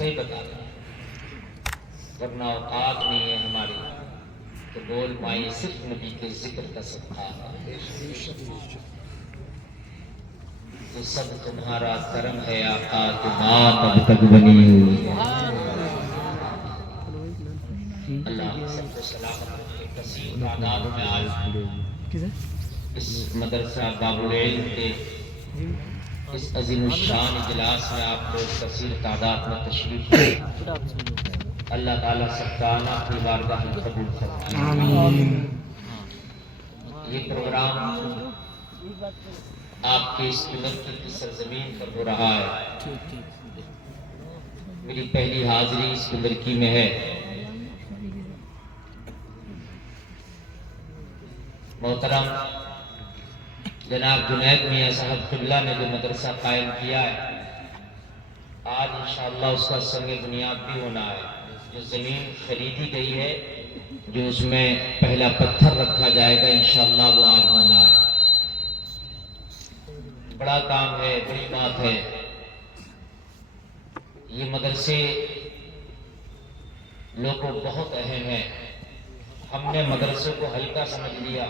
صحیح بتا رہا، ورنہ اوقات نہیں ہے ہماری کہ بول پائیں صرف نبی کے ذکر کا صدقہ ہے۔ یہ سب تمہارا کرم ہے آقا، تو بات اب تک بنی ہوئی ہے۔ اللہ سب کو سلامت رکھے، کثیر تعداد میں آج اس مدرسہ باب العلم کے اس عظیم الشان اجلاس میں آپ لوگ کثیر تعداد میں تشریف لائے۔ اللہ تعالیٰ سب کا آنا اپنی بارگاہ میں قبول فرمائے۔ یہ پروگرام آپ کے اس ملک کی سرزمین پر ہو رہا ہے۔ میری پہلی حاضری اس لڑکی میں ہے۔ محترم جناب جنید میاں صاحب قبلہ نے جو مدرسہ قائم کیا ہے، آج انشاءاللہ اس کا سنگ بنیاد بھی ہونا ہے۔ جو زمین خریدی گئی ہے، جو اس میں پہلا پتھر رکھا جائے گا، انشاءاللہ وہ آج ہونا ہے۔ بڑا کام ہے، بڑی بات ہے۔ یہ مدرسے لوگوں بہت اہم ہیں۔ ہم نے مدرسے کو ہلکا سمجھ لیا۔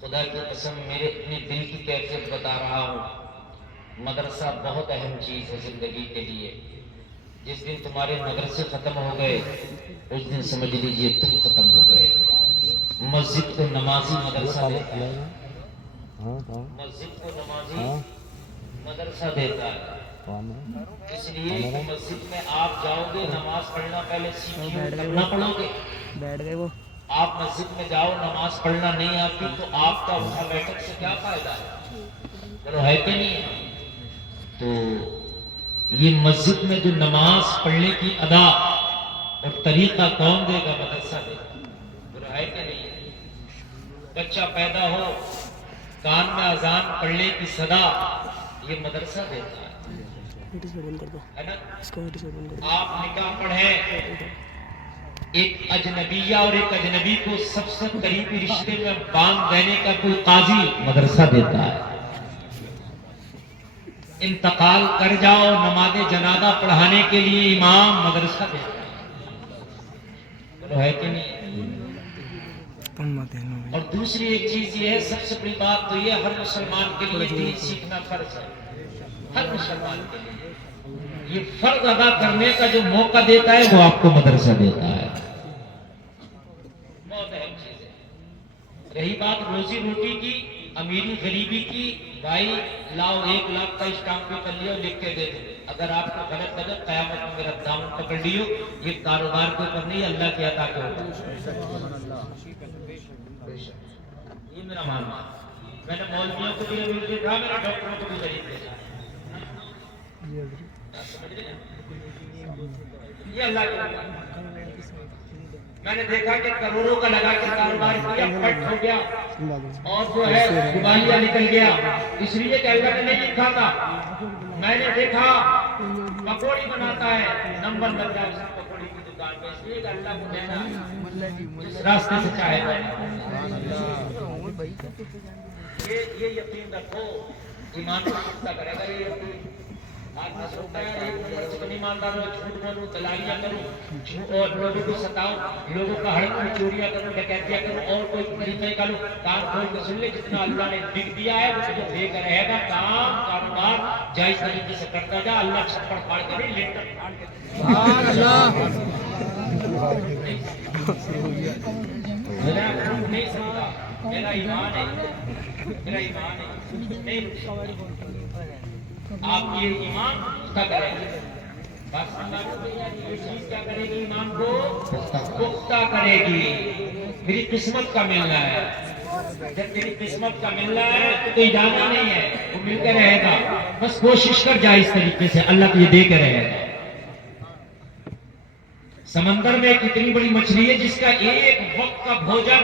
خدا کی قسم میرے اپنے دل کی کیفیت بتا رہا ہوں، مدرسہ بہت اہم چیز ہے زندگی کے لیے۔ جس دن تمہارے مدرسے ختم ہو گئے، اس دن سمجھ لیجئے تم ختم ہو گئے۔ مسجد کو نمازی مدرسہ دیتا ہے، مسجد کو نمازی مدرسہ دیتا ہے۔ اس لیے کہ مسجد میں آپ جاؤ گے، نماز پڑھنا پہلے سیکھیے، کرنا پڑو گے۔ آپ مسجد میں جاؤ، نماز پڑھنا نہیں آتی تو آپ کا اٹھا بیٹھک سے کیا فائدہ ہے؟ چلو ہے کہ نہیں ہے؟ تو یہ مسجد میں جو نماز پڑھنے کی ادا اور طریقہ کون دے گا؟ مدرسہ دے گا۔ برا ہے کہ نہیں ہے؟ بچہ پیدا ہو، کان میں اذان پڑھنے کی صدا، یہ مدرسہ دیتا ہے نا؟ آپ نکاح پڑھیں، ایک اجنبیہ اور ایک اجنبی کو سب سے قریبی رشتے میں باندھ دینے کا کوئی قاضی مدرسہ دیتا ہے۔ انتقال کر جاؤ، نماز جنازہ پڑھانے کے لیے امام مدرسہ دیتا ہے کہ نہیں؟ اور دوسری ایک چیز یہ ہے، سب سے بڑی بات تو یہ، ہر مسلمان کے لیے دین سیکھنا فرض ہے۔ ہر مسلمان کے لیے یہ فرض ادا کرنے کا جو موقع دیتا ہے وہ آپ کو مدرسہ دیتا ہے۔ بہت اہم چیز ہے۔ رہی بات روزی روٹی کی، امیری غریبی کی، بھائی لاؤ 1 لاکھ کا اسٹامپ پہ کر لیا، لکھ کے دے دو۔ اگر آپ کو غلط قیامت میں میرا دامن پکڑ لیو، یہ کاروبار کے اوپر نہیں، اللہ کی عطا کے اوپر۔ یہ میرا ماننا ہے۔ میں نے مولویوں کو بھی امیر دیکھا، میرے ڈاکٹروں کو بھی غریب دیکھا۔ یہ اللہ کی عطا۔ میں نے دیکھا کہ کروڑوں کا لگا کے کاروبار کیا، پٹ ہو گیا اور جو ہے دیوالیہ نکل گیا، اس لیے کہ اللہ نے نہیں لکھا تھا۔ میں نے دیکھا پکوڑی بناتا ہے، نمبر لگ گیا اس پکوڑی کی دکان پہ، اس لیے کہ اللہ کو دینا اس راستے سے چاہے گا۔ یہ یقین رکھو، ایمان کو پختہ کرے گا۔ یہ یقین آج میں سوچتا ہے ایک نمبر سے نہیں مانتا ہوں، جھوٹ بولوں، دلالیاں کروں اور لوگوں کو ستاؤں، لوگوں کا ہڑپ میں چوریاں کروں، ڈکیتیاں کروں اور کوئی طریقہ نکالوں۔ کان کھول کے سن لے، جتنا اللہ نے لکھ دیا ہے وہ تجھے دے کر رہے گا۔ کام کاروبار جائز طریقے سے کرتا جا، اللہ چھپڑ پھاڑ کے نہیں، لنٹر پھاڑ کے نہیں سکتا۔ میرا ایمان ہے، میرا ایمان ہے، نہیں رک سکتا۔ آپ یہ ایمان پختہ کریں گے، بس اللہ کو یہ چیز کیا کرے گی؟ ایمان کو پختہ کرے گی۔ میری قسمت کا ملنا ہے، جب میری قسمت کا ملنا ہے تو کوئی جانا نہیں ہے، وہ مل کے رہے گا۔ بس کوشش کر جائے اس طریقے سے، اللہ کو یہ دے کے رہے گا۔ سمندر میں ایک اتنی بڑی مچھلی ہے جس کا ایک وقت کا بھوجن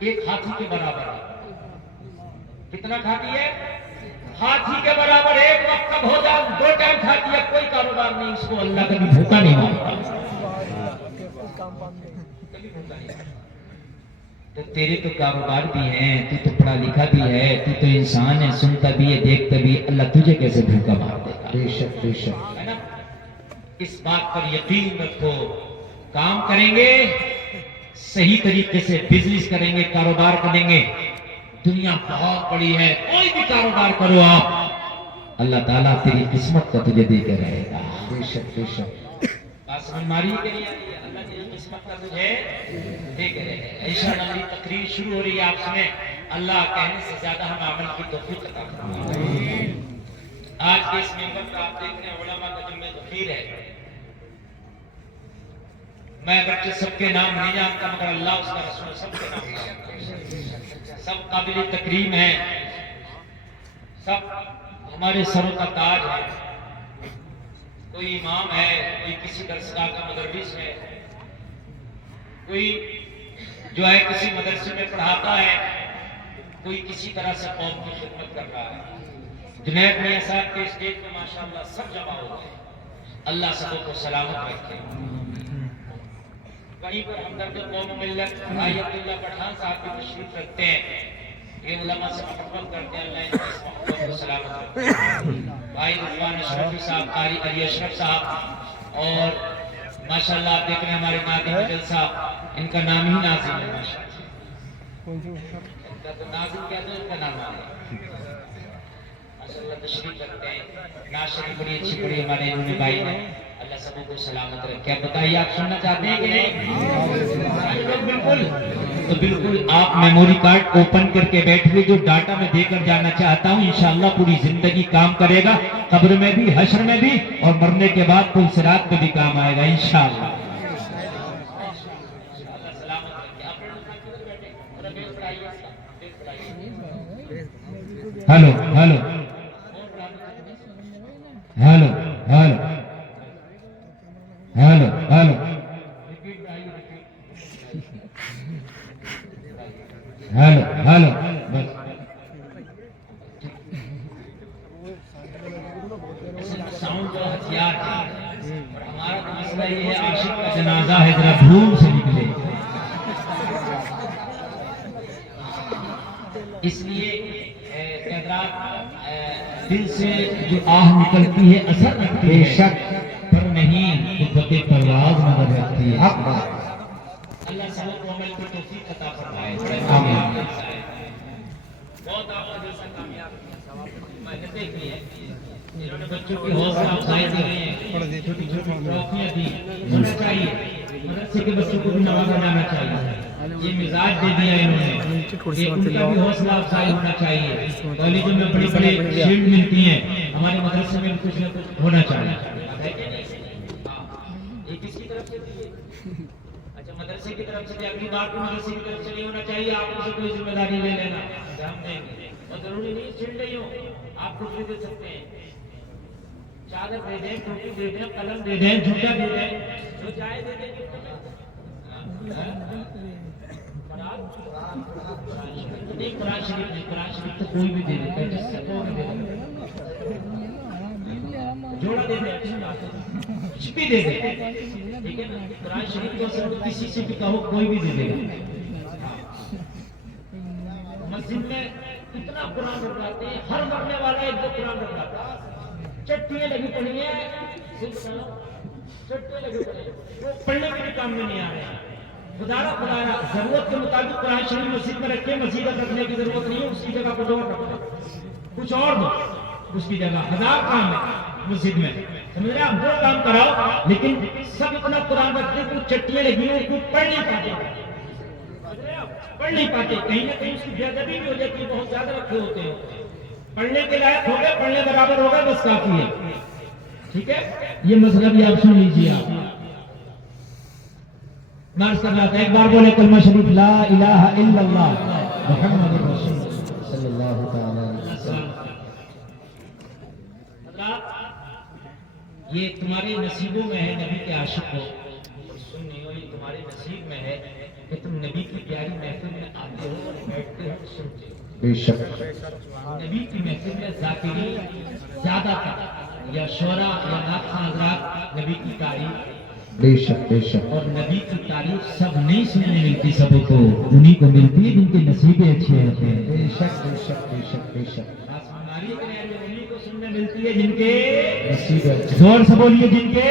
ایک ہاتھی کے برابر ہے۔ کتنا کھاتی ہے؟ ہاتھی کے برابر ایک وقت کا بھوجن 2 ٹائم کھاتی ہے، کوئی کاروبار نہیں اس کو، اللہ کبھی بھوکا نہیں مانتا۔ تو تیرے تو کاروبار بھی ہیں، تو پڑھا لکھا بھی ہے، تو انسان ہے، سنتا بھی ہے، دیکھتا بھی ہے، اللہ تجھے کیسے بھوکا مار دے گا؟ بے شک بے شک، ہے نا؟ اس بات پر یقین رکھو، کام کریں گے صحیح طریقے سے، بزنس کریں گے، کاروبار کریں گے، دنیا بہت بڑی ہے، کوئی بھی کاروبار کرو آپ، اللہ تعالیٰ تیری قسمت کا تجھے دے کے رہے گا۔ بے شک بے شک بات سمجھ ماری کہ نہیں آ رہی ہے؟ اللہ تیری قسمت کا تجھے دے کے رہے گا۔ انشاءاللہ میری تقریر شروع ہو رہی ہے، آپ سنیں، اللہ کہنے سے زیادہ ہم عمل کی توفیق عطا فرمائے۔ آج کے اس ممبر کا آپ دیکھ رہے ہیں علماء کا جمع غفیر ہے، میں بچے سب کے نام نہیں جانتا مگر اللہ اس کا رسول سب کے نام جانتا ہوں، سب قابل تکریم ہیں، سب ہمارے سروں کا تاج ہے، کوئی امام ہے، کوئی کسی درسگاہ کا مدرس ہے، کوئی جو ہے کسی مدرسے میں پڑھاتا ہے، کوئی کسی طرح سے قوم کی خدمت کر رہا ہے۔ جنید میاں صاحب کے اسٹیج میں ماشاءاللہ سب جمع ہو گئے، اللہ سب کو سلامت رکھے۔ وہیں پر ہمدرد قوم ملت آیت اللہ پٹھان صاحب بھی تشریف رکھتے ہیں، یہ علماء سے محبت کرتے ہیں، اللہ ان کی اس محبت کو سلامت رکھے۔ بھائی رضوان اشرفی صاحب، قاری علی اشرف صاحب، اور ماشاءاللہ آپ دیکھ رہے ہیں ہمارے نادی مجل صاحب، ان کا نام ہی نازل ہے، ماشاءاللہ ان کا تو نازل کیا تو ان کا نام آیا، ماشاءاللہ تشریف رکھتے ہیں، ناشری بڑی اچھی پڑی ہمارے انہوں نے بھائی نے، اللہ سب کو سلامت رکھے۔ اب بتائیے آپ سننا چاہتے ہیں کہ نہیں؟ بالکل، تو بالکل آپ میموری کارڈ اوپن کر کے بیٹھے، جو ڈاٹا میں دے کر جانا چاہتا ہوں انشاءاللہ پوری زندگی کام کرے گا، قبر میں بھی، حشر میں بھی، اور مرنے کے بعد پل صراط میں بھی کام آئے گا انشاءاللہ۔ Hello hello hello hello hello hello hello hello sound کا ہتھیار ہے، اور ہمارا تو مسئلہ یہ ہے عاشق کا جنازہ ہے، ذرا دھوم سے نکلے، اس لیے دل سے جو آہ نکلتی ہے اثر رکھتی ہے، شک پر نہیں قوت پرواز مگر رکھتی ہے۔ اللہ سب کو عمل کی توفیق عطا فرمائے۔ آمین۔ بہت آپ کا جیسا کامیاب میں نے دیکھ لی ہے، جنہوں نے بچوں کی حوصلہ افزائی دی رہی ہیں، چھوٹی چھوٹی ٹرافیاں دی، ہونا چاہیے، مدرسے کے بچوں کو بھی نوازا جانا چاہیے، یہ مزاج دے دیا انہوں نے، یہ ان کا بھی حوصلہ افزائی ہونا چاہیے، کالجوں میں بڑی بڑی شیلڈ ملتی ہیں، ہمارے مدرسے میں بھی کچھ نہ کچھ ہونا چاہیے۔ یہ کس کی طرف سے دیے؟ اچھا مدرسے کی طرف سے، اگلی بار کو مدرسے کی طرف سے نہیں ہونا چاہیے، آپ سے کوئی ذمہ داری لے لینا، ہم دیں گے، اور ضروری نہیں شیلڈ نہیں ہو، آپ کچھ بھی دے سکتے ہیں، چادر دے دیں، ٹوپی دے دیں، قلم دے دیں، جھوٹا دے دیں، جو چاہے دے دیں۔ قرآن شریف نہیں، قرآن شریف تو کوئی بھی دے دیتا ہے، جس سے کوئی بھی دے دیتا ہے، جوڑا دے دے، کچھ بھی دے دے، ٹھیک ہے نا؟ قرآن شریف کو صرف کسی سے بھی کہو کوئی بھی دے دے گا۔ مسجد میں اتنا قرآن رکھ لاتے ہیں، ہر مرنے والا ایک دو قرآن رکھ لاتا ہے، چٹیاں لگی پڑی ہیں، چٹیاں لگی پڑی ہیں، وہ پڑھنے کے بھی کام میں نہیں آ رہے ہیں۔ خدارہ ضرورت کے مطابق قرآن شریف مسجد میں رکھے، مسجد رکھنے کی ضرورت نہیں ہے، اس کی جگہ کچھ اور رکھو، کچھ اور دو اس کی جگہ، ہزار کام ہے مسجد میں، سمجھ رہے آپ، دو کام کراؤ، لیکن سب اتنا قرآن رکھتے کہ چٹیاں لگی ہوئی کوئی پڑھ نہیں پاتے، پڑھ نہیں پاتے، کہیں نہ کہیں اس کی بے ادبی بھی ہو جاتی ہے، بہت زیادہ رکھے ہوتے ہیں، پڑھنے کے لائق ہو گئے، پڑھنے برابر ہو گئے، بس کافی ہے، ٹھیک ہے؟ یہ مسئلہ بھی آپ سن لیجیے۔ آپ نعرہ کر رہا تھا، ایک بار بولے کلمہ شریف، لا الہ الا اللہ محمد رسول اللہ صلی اللہ تعالی علیہ وسلم۔ یہ تمہارے نصیبوں میں ہے نبی کے عاشق ہو، سننی ہو، یہ تمہارے نصیب میں ہے کہ تم نبی کی پیاری محفل میں آتے ہو اور بیٹھتے ہو، سنتے ہو۔ بے شک نبی کی محفل میں ذاکرین زیادہ تر، یا شعراء یا ناخواں حضرات نبی کی تعریف، بے شک بے شک، اور نبی کی تعریف سب نہیں سننے ملتی، سب کو انہی کو ملتی ہے جن کے نصیبیں اچھے ہوتے ہیں۔ بے شک بے شک بے شک بے شک، انہی کو سننے ملتی ہے جن کے نصیبیں، زور سے بولیے، جن کے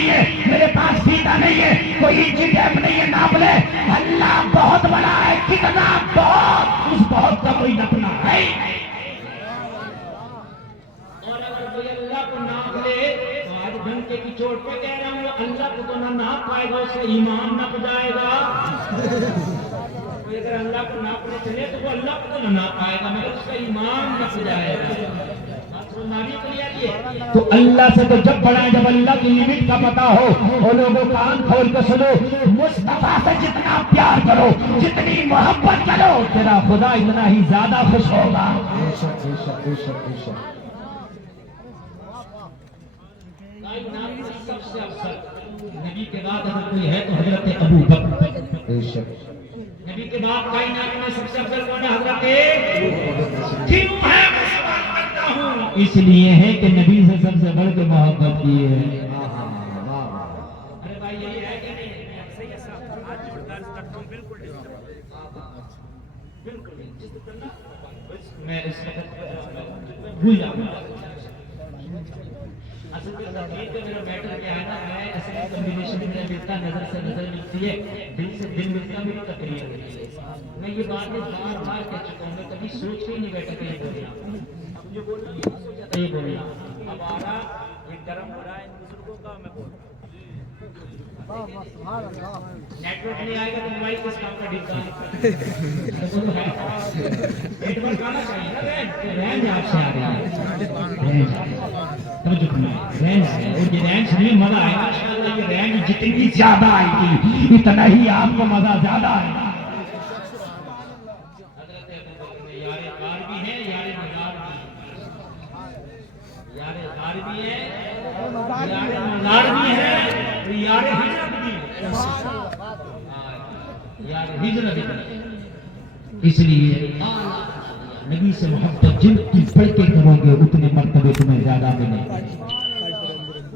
نہیں ہے، میرے پاس فیتا نہیں ہے، کوئی انچی ٹیپ نہیں ہے ناپ لے. اللہ بہت بڑا ہے. کتنا بہت؟ اس بہت کا کوئی نپنا ہے. اور اگر کوئی اللہ کو ناپ لے تو آج ڈنکے کی چوٹ پہ کہہ رہا ہوں اللہ کو تو نہ ناپ پائے گا، اس کا ایمان نپ جائے گا. کوئی اگر اللہ کو ناپنے چلے تو وہ اللہ کو تو نہ ناپ پائے گا مگر اس کا ایمان نپ جائے گا. تو اللہ سے تو جب بڑا ہے، جب اللہ کی لمٹ کا پتا ہو. اور لوگوں کان کھول کے سنو، مصطفیٰ سے جتنا پیار کرو، جتنی محبت کرو، تیرا خدا اتنا ہی زیادہ خوش ہوگا. بے شک بے شک بے شک بے شک. سب سے افضل نبی کے بعد اگر کوئی ہے تو حضرت ابو بکر. بے شک. نبی کے بعد کائنات میں سب سے افضل کون ہے؟ حضرت کیوں ہے میں سوال کرتا ہوں؟ اس لیے ہے کہ نبی سے سب سے بڑھ کے محبت کی ہے. ارے بھائی یہی ہے کہ نہیں؟ بالکل میں اس وقت بھول جاؤں گا. اصل میں تقریر کا میرا میٹر کیا ہے نا، میں اصل میں کمبینیشن میں ملتا، نظر سے نظر ملتی ہے، دل سے دل ملتا، میری تقریر ہوتی ہے. میں یہ بات بار بار کہہ چکا ہوں، میں کبھی سوچ کے ہی نہیں بیٹھا کہ یہ بولنا، اب جو بولنا یہ بولنا. اب آ رہا یہ گرم ہو رہا ہے ان بزرگوں کا، میں بول رہا نیٹ ورک نہیں آئے گا تو موبائل کس کام کا ڈھکا نیٹ ورک آنا چاہیے نا. رینج آپ سے آ رہی ہے، رینج میں مزہ آئے گا انشاءاللہ. یہ رینج جتنی زیادہ آئے گی اتنا ہی آپ کو مزہ زیادہ آئے گا. حضرت ابو بکر میں یار غار بھی ہے، یار مزار بھی ہے، یار غار بھی ہے، یار مزار بھی ہے، اور یار ہجرت بھی ہے. یار ہجرت بھی ہے. اس لیے نبی سے محبت جتنی بڑھ کے کرو گے اتنے مرتبے تمہیں زیادہ ملیں گے.